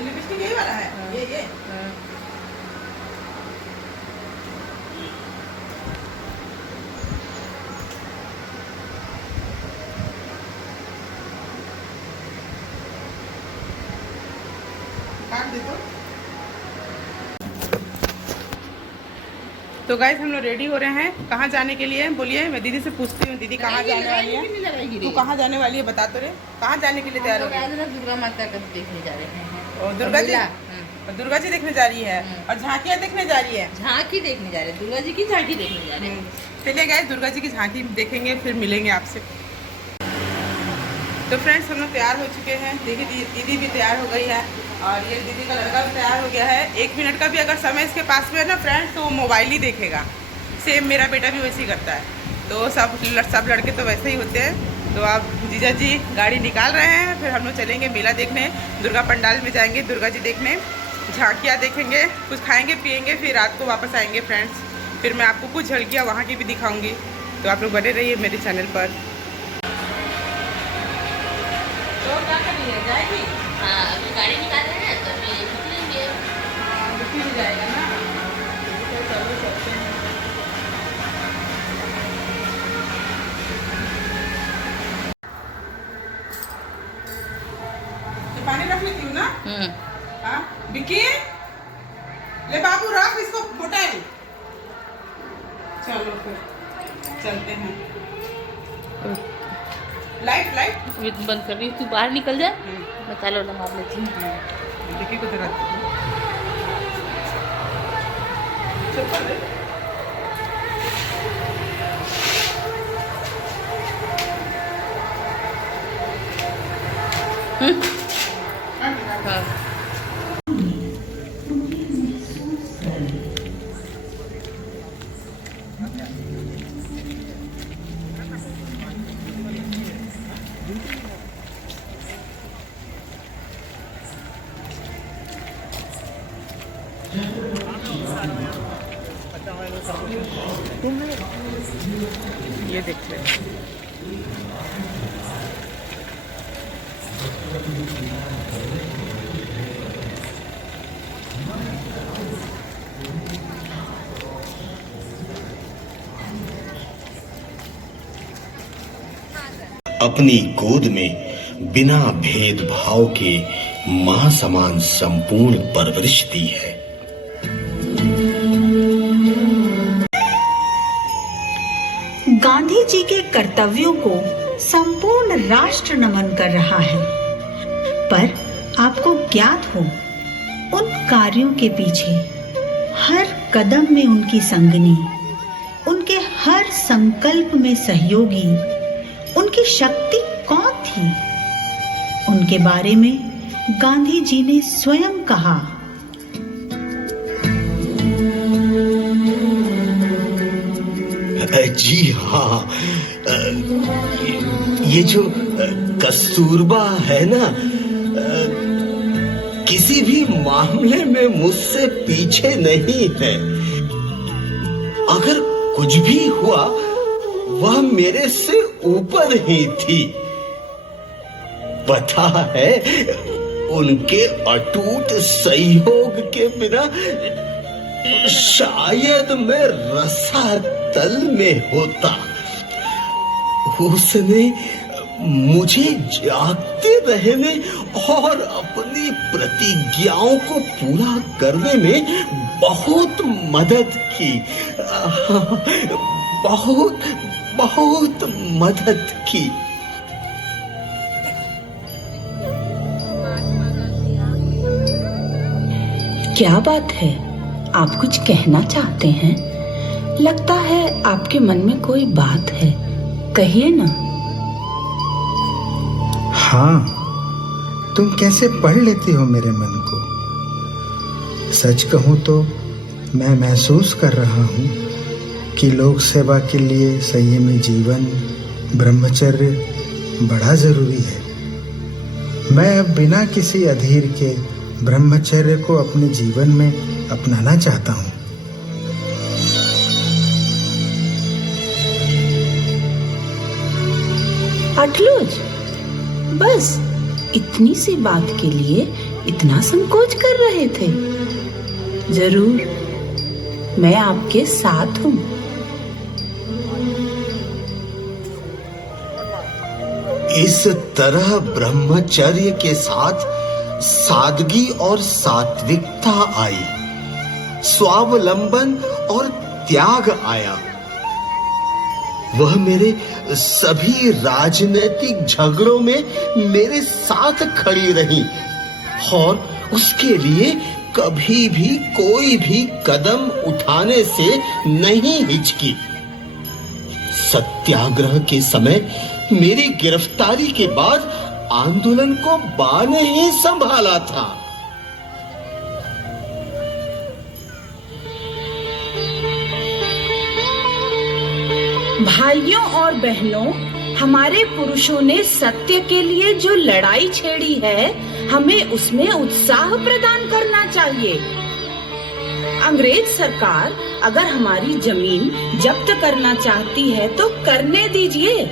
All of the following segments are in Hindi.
लिपस्टिक यही वाला है। ये काट दे तो गाइस हम लोग रेडी हो रहे हैं। कहाँ जाने के लिए बोलिए? मैं दीदी से पूछती हूँ, दीदी कहाँ जाने वाली है? तू कहाँ जाने वाली है बता तो रे। कहाँ जाने के लिए तैयार हो गई? दुर्गा माता का देखने जा रहे हैं। और दुर्गा जी देखने जा रही है और झांकियाँ देखने जा रही है। झांकी देखने जा रहे हैं, दुर्गा जी की झांकी देखने जा रहे हैं। चलिए गाइस दुर्गा जी की झांकी देखेंगे, फिर मिलेंगे आपसे। तो फ्रेंड्स हम लोग तैयार हो चुके हैं। देखिए दीदी भी तैयार हो गई है और ये दीदी का लड़का भी तैयार हो गया है। 1 मिनट का भी अगर समय इसके पास में है ना फ्रेंड्स, तो वो मोबाइल ही देखेगा। सेम मेरा बेटा भी वैसे ही करता है। तो सब लड़के तो वैसे ही होते हैं। तो अब जीजा जी गाड़ी निकाल रहे हैं, फिर हम लोग चलेंगे मेला देखने, दुर्गा पंडाल में जाएंगे दुर्गा जी देखने, झांकियाँ देखेंगे, कुछ खाएंगे पिएंगे, फिर रात को वापस आएंगे फ्रेंड्स। फिर मैं आपको कुछ झलकियाँ वहाँ की भी दिखाऊँगी। तो आप लोग बने रहिए मेरे चैनल पर। तो क्या करिए जाएगी? हाँ अभी गाड़ी निकाल रहे हैं तो अभी निकलेंगे। रुकी भी जाएगा ना। तो चलो चलते हैं। तो पानी रख लेती हूँ ना। हाँ विक्की ले बाबू रख इसको बोतल। चलो फिर चलते हैं। लाइट बंद कर रही, तू बाहर निकल जा, मैं ताला मार लेती हूँ। विक्की को जरा चप्पल दे। हाँ ये देख ले। अपनी गोद में बिना भेदभाव के मां समान संपूर्ण परवरिश दी है। गांधी जी के कर्तव्यों को संपूर्ण राष्ट्र नमन कर रहा है, पर आपको ज्ञात हो उन कार्यों के पीछे हर कदम में उनकी संगनी, उनके हर संकल्प में सहयोगी, उनकी शक्ति कौन थी? उनके बारे में गांधी जी ने स्वयं कहा, जी हाँ, ये जो कस्तूरबा है ना, किसी भी मामले में मुझसे पीछे नहीं है। अगर कुछ भी हुआ वह मेरे से ऊपर ही थी। पता है उनके अटूट सहयोग के बिना शायद मैं रसातल में होता। उसने मुझे जागते रहने और अपनी प्रतिज्ञाओं को पूरा करने में बहुत मदद की, बहुत मदद की। क्या बात है, आप कुछ कहना चाहते हैं? लगता है आपके मन में कोई बात है, कहिए ना। हाँ, तुम कैसे पढ़ लेती हो मेरे मन को। सच कहूं तो मैं महसूस कर रहा हूं कि लोक सेवा के लिए संयमी जीवन, ब्रह्मचर्य बड़ा जरूरी है। मैं अब बिना किसी अधीर के ब्रह्मचर्य को अपने जीवन में अपनाना चाहता हूं। अटलुज, बस इतनी सी बात के लिए इतना संकोच कर रहे थे? जरूर, मैं आपके साथ हूँ। इस तरह ब्रह्मचर्य के साथ सादगी और सात्विकता आई, स्वावलंबन और त्याग आया। वह मेरे सभी राजनीतिक झगड़ों में मेरे साथ खड़ी रही और उसके लिए कभी भी कोई भी कदम उठाने से नहीं हिचकी। सत्याग्रह के समय मेरी गिरफ्तारी के बाद आंदोलन को बा ने ही संभाला था। भाइयों और बहनों, हमारे पुरुषों ने सत्य के लिए जो लड़ाई छेड़ी है, हमें उसमें उत्साह प्रदान करना चाहिए। अंग्रेज सरकार अगर हमारी जमीन जब्त करना चाहती है तो करने दीजिए,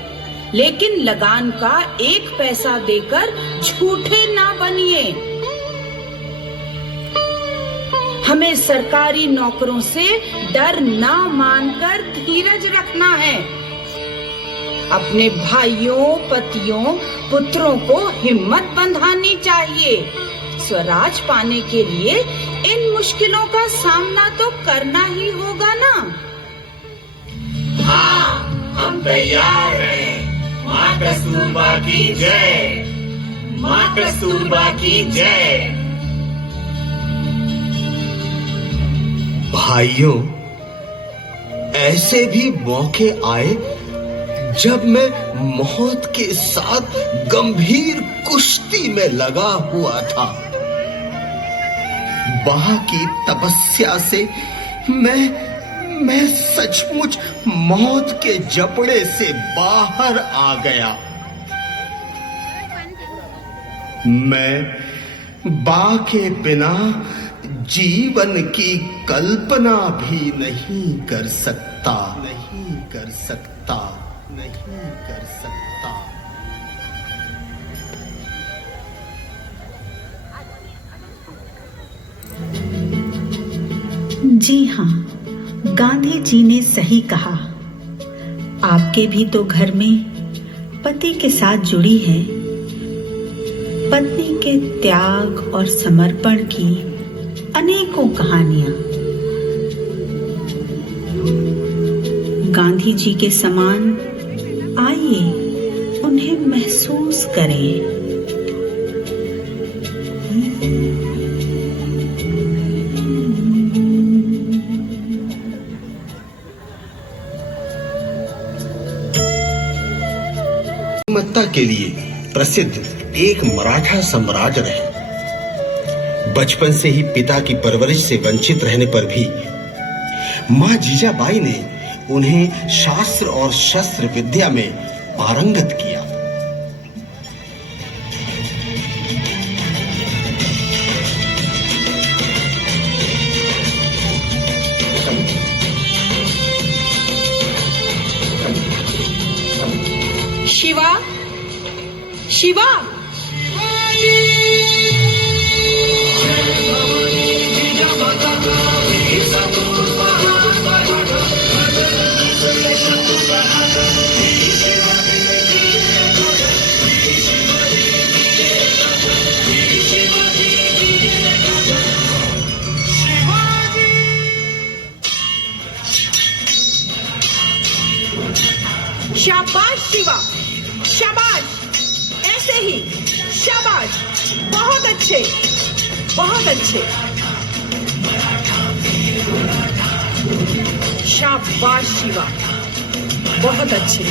लेकिन लगान का 1 पैसा देकर झूठे ना बनिए। हमें सरकारी नौकरों से डर ना मानकर धीरज रखना है। अपने भाइयों, पतियों, पुत्रों को हिम्मत बंधानी चाहिए। स्वराज पाने के लिए इन मुश्किलों का सामना तो करना ही होगा ना। हाँ, हम तैयार हैं। माँ कस्तूरबा की जय, माँ कस्तूरबा की जय। भाइयों, ऐसे भी मौके आए जब मैं मौत के साथ गंभीर कुश्ती में लगा हुआ था। बाह की तपस्या से मैं सचमुच मौत के जबड़े से बाहर आ गया। मैं बा के बिना जीवन की कल्पना भी नहीं कर सकता, नहीं कर सकता, नहीं कर सकता। जी हाँ, गांधी जी ने सही कहा। आपके भी तो घर में पति के साथ जुड़ी है पत्नी के त्याग और समर्पण की अनेकों कहानियां। गांधी जी के समान आइए उन्हें महसूस करें। बुद्धिमत्ता के लिए प्रसिद्ध एक मराठा सम्राट रहे। बचपन से ही पिता की परवरिश से वंचित रहने पर भी मां जीजाबाई ने उन्हें शास्त्र और शस्त्र विद्या में पारंगत किया। शिवा, शिवा, शाबाश शिवा, शाबाश, ऐसे ही, शाबाश, बहुत अच्छे, बहुत अच्छे, शाबाश शिवा, बहुत अच्छे।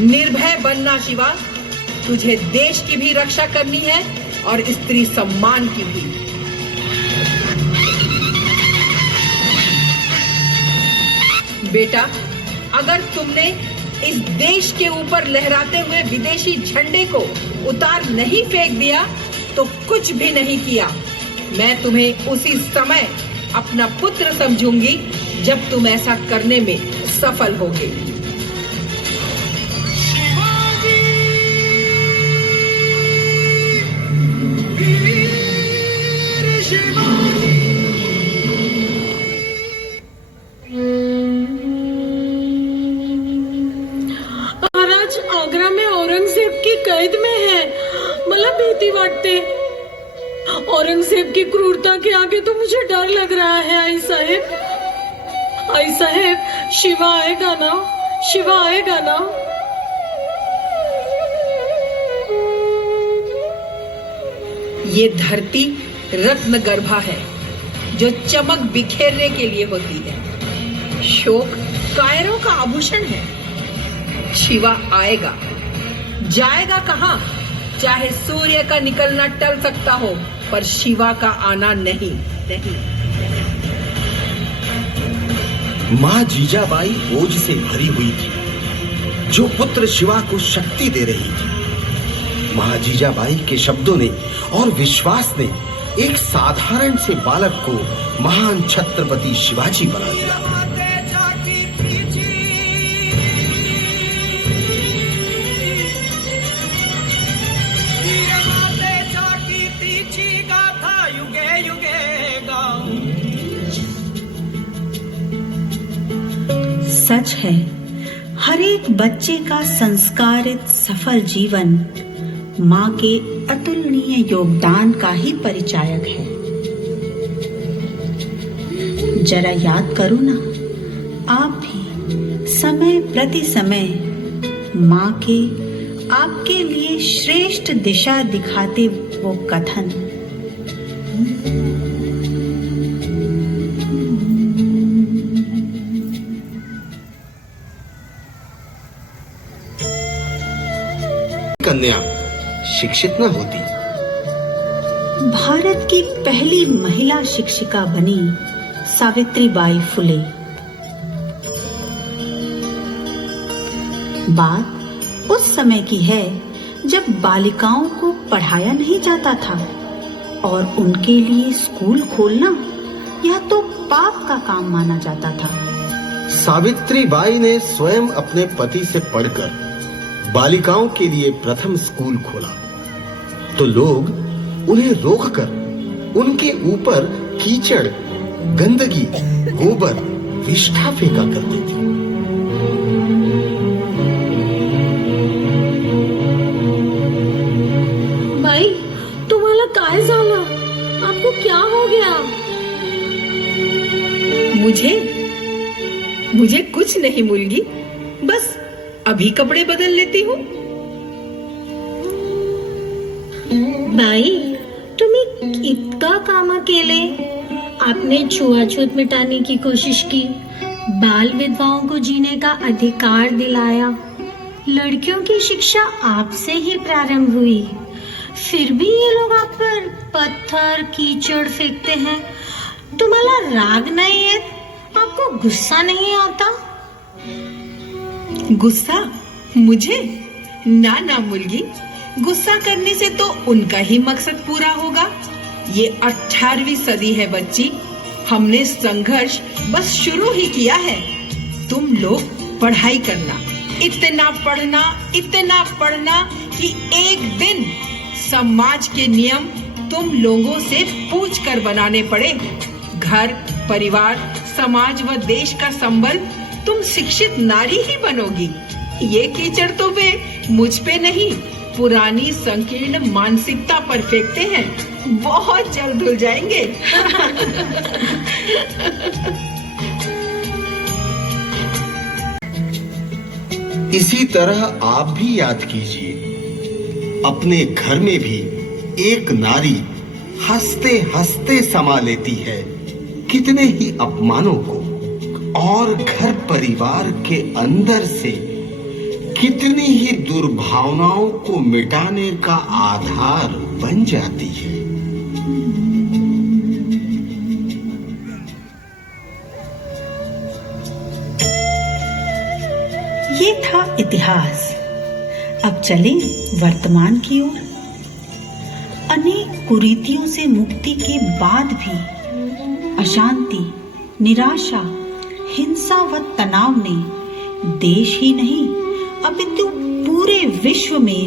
निर्भय बनना शिवा, तुझे देश की भी रक्षा करनी है और स्त्री सम्मान की भी। बेटा, अगर तुमने इस देश के ऊपर लहराते हुए विदेशी झंडे को उतार नहीं फेंक दिया तो कुछ भी नहीं किया। मैं तुम्हें उसी समय अपना पुत्र समझूंगी जब तुम ऐसा करने में सफल होगे। कैद में है। मला भीती वाटते। औरंगजेब की क्रूरता के आगे तो मुझे डर लग रहा है। आई साहेब, शिवा आएगा ना? शिवा आएगा ना? ये धरती रत्न गर्भा है जो चमक बिखेरने के लिए होती है। शोक कायरों का आभूषण है। शिवा आएगा, जाएगा कहाँ? चाहे सूर्य का निकलना टल सकता हो, पर शिवा का आना नहीं। माँ जीजाबाई ओज से भरी हुई थी, जो पुत्र शिवा को शक्ति दे रही थी। माँ जीजाबाई के शब्दों ने और विश्वास ने एक साधारण से बालक को महान छत्रपति शिवाजी बना दिया। सच है, हर एक बच्चे का संस्कारित सफल जीवन माँ के अतुलनीय योगदान का ही परिचायक है। जरा याद करो ना, आप भी समय प्रति समय माँ के आपके लिए श्रेष्ठ दिशा दिखाते वो कथन। कन्या शिक्षित न होती। भारत की पहली महिला शिक्षिका बनी सावित्रीबाई फुले। बात उस समय की है जब बालिकाओं को पढ़ाया नहीं जाता था और उनके लिए स्कूल खोलना यह तो पाप का काम माना जाता था। सावित्रीबाई ने स्वयं अपने पति से पढ़कर बालिकाओं के लिए प्रथम स्कूल खोला, तो लोग उन्हें रोककर उनके ऊपर कीचड़, गंदगी, गोबर, विष्ठा फेंका करते थे। बाई, तुम्हाला काय झालं? आपको क्या हो गया? मुझे कुछ नहीं मुलगी, बस अभी कपड़े बदल लेती हूँ। बाई, तुम्ही इतका काम केले। आपने छुआछूत मिटाने की कोशिश की, बाल विधवाओं को जीने का अधिकार दिलाया, लड़कियों की शिक्षा आपसे ही प्रारंभ हुई। फिर भी ये लोग आप पर पत्थर कीचड़ फेंकते हैं। तुम्हारा राग नहीं है? आपको गुस्सा नहीं आता? गुस्सा मुझे? ना मुलगी, गुस्सा करने से तो उनका ही मकसद पूरा होगा। ये 18वीं सदी है बच्ची, हमने संघर्ष बस शुरू ही किया है। तुम लोग पढ़ाई करना, इतना पढ़ना कि एक दिन समाज के नियम तुम लोगों से पूछ कर बनाने पड़े। घर, परिवार, समाज व देश का संबल तुम शिक्षित नारी ही बनोगी। ये कीचड़ तो वे मुझ पे नहीं, पुरानी संकीर्ण मानसिकता पर फेंकते हैं। बहुत जल्द धुल जाएंगे। इसी तरह आप भी याद कीजिए, अपने घर में भी एक नारी हंसते हंसते समा लेती है कितने ही अपमानों को, और घर परिवार के अंदर से कितनी ही दुर्भावनाओं को मिटाने का आधार बन जाती है। ये था इतिहास। अब चलें वर्तमान की ओर। अनेक कुरीतियों से मुक्ति के बाद भी अशांति, निराशा, हिंसा व तनाव ने देश ही नहीं अपितु पूरे विश्व में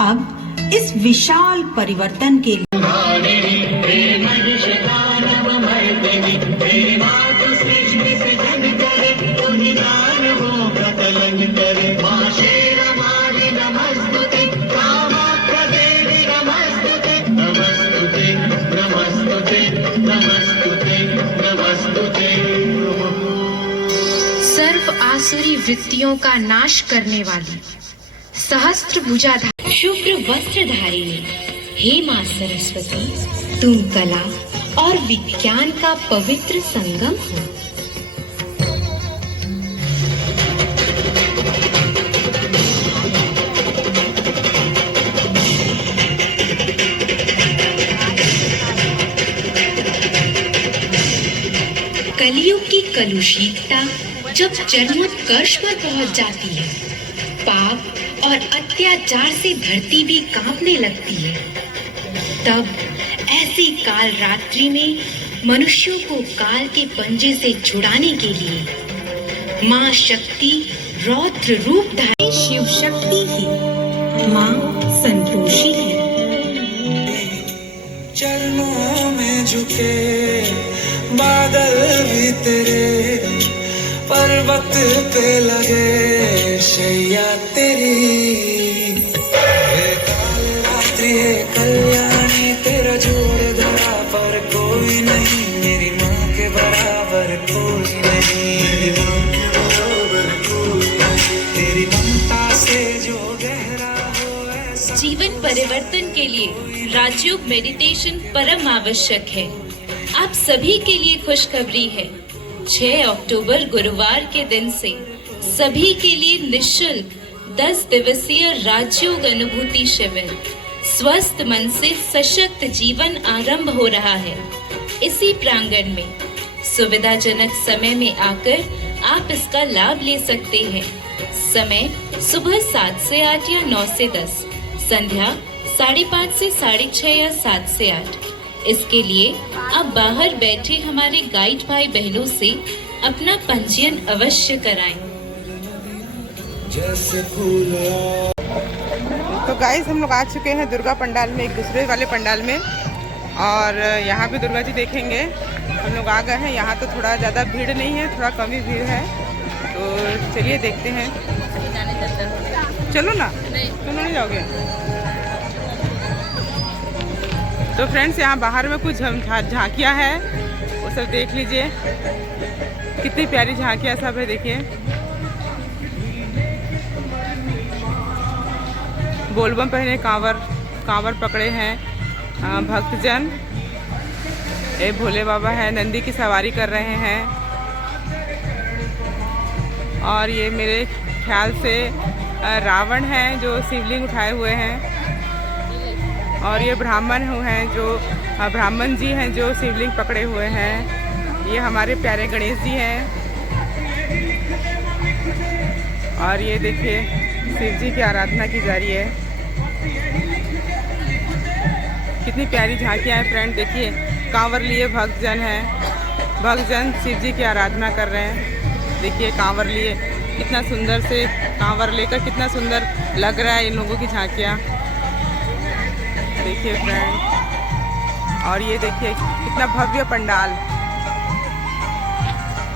अब इस विशाल परिवर्तन के लिए आसुरी वृत्तियों का नाश करने वाली, सहस्त्र भुजाधारी, शुभ्र वस्त्रधारिणी हे मां सरस्वती, तुम कला और विज्ञान का पवित्र संगम हो। कलियुग की कलुषितता जब चरमोत्कर्ष पर पहुंच जाती है, पाप और अत्याचार से धरती भी कांपने लगती है, तब ऐसी काल रात्रि में मनुष्यों को काल के पंजे से छुड़ाने के लिए मां शक्ति रौद्र रूप धारी शिव शक्ति ही मां संतोषी है। चरणों में झुके बादल भी तेरे, पर्वत पे लगे शैया तेरी, हे काल रात्रि है कल्याणी, तेरा जोड़ धरा पर कोई नहीं, मेरी माँ के बराबर कोई नहीं, मेरी माँ के बराबर कोई नहीं, तेरी ममता से जो गहरा हो ऐसा। जीवन परिवर्तन के लिए राजयोग मेडिटेशन परम आवश्यक है। आप सभी के लिए खुशखबरी है, 6 अक्टूबर गुरुवार के दिन से सभी के लिए निःशुल्क 10 दिवसीय राजयोग अनुभूति शिविर स्वस्थ मन से सशक्त जीवन आरंभ हो रहा है। इसी प्रांगण में सुविधाजनक समय में आकर आप इसका लाभ ले सकते हैं। समय सुबह 7 से 8 या 9 से 10, संध्या 5:30 से 6:30 या 7 से 8। इसके लिए आप बाहर बैठे हमारे गाइड भाई बहनों से अपना पंजीयन अवश्य कराएं। तो गाइस हम लोग आ चुके हैं दुर्गा पंडाल में, एक दूसरे वाले पंडाल में, और यहाँ पे दुर्गा जी देखेंगे। हम लोग आ गए हैं। यहाँ तो थोड़ा ज़्यादा भीड़ नहीं है, थोड़ा कम ही भीड़ है, तो चलिए देखते हैं। चलो ना, तुम नहीं जाओगे? तो फ्रेंड्स यहाँ बाहर में कुछ झांकियाँ हैं, वो सब देख लीजिए, कितनी प्यारी झांकियाँ सब है। देखिए बोलबम पहने कांवर पकड़े हैं भक्तजन। ये भोले बाबा है, नंदी की सवारी कर रहे हैं, और ये मेरे ख्याल से रावण है जो शिवलिंग उठाए हुए हैं, और ये ब्राह्मण हैं जो ब्राह्मण जी हैं जो शिवलिंग पकड़े हुए हैं। ये हमारे प्यारे गणेश जी हैं, और ये देखिए शिव जी की आराधना की जा रही है। कितनी प्यारी झांकियाँ हैं फ्रेंड। देखिए कांवर लिए भक्तजन हैं, भक्तजन शिव जी की आराधना कर रहे हैं। देखिए कांवर लिए, कितना सुंदर से कांवर लेकर कितना सुंदर लग रहा है इन लोगों की झांकियाँ। देखिए फ्रेंड, और ये देखिए कितना भव्य पंडाल,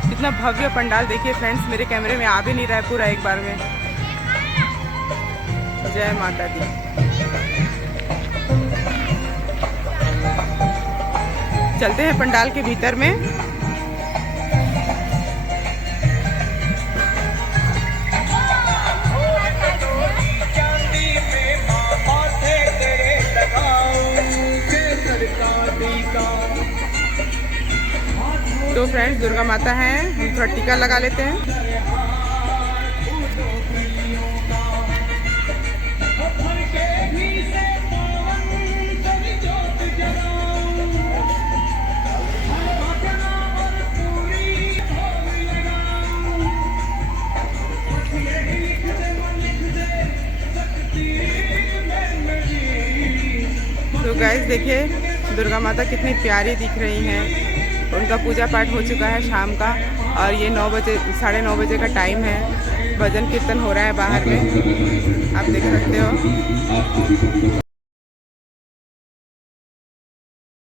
कितना भव्य पंडाल। देखिए फ्रेंड्स, मेरे कैमरे में आ भी नहीं रहा है पूरा एक बार में। जय माता दी। चलते हैं पंडाल के भीतर में। तो फ्रेंड्स दुर्गा माता हैं, हम थोड़ा टीका लगा लेते हैं। तो गाइस देखिए दुर्गा माता कितनी प्यारी दिख रही हैं। उनका पूजा पाठ हो चुका है शाम का, और ये 9 बजे 9:30 बजे का टाइम है। भजन कीर्तन हो रहा है बाहर में, आप देख सकते हो।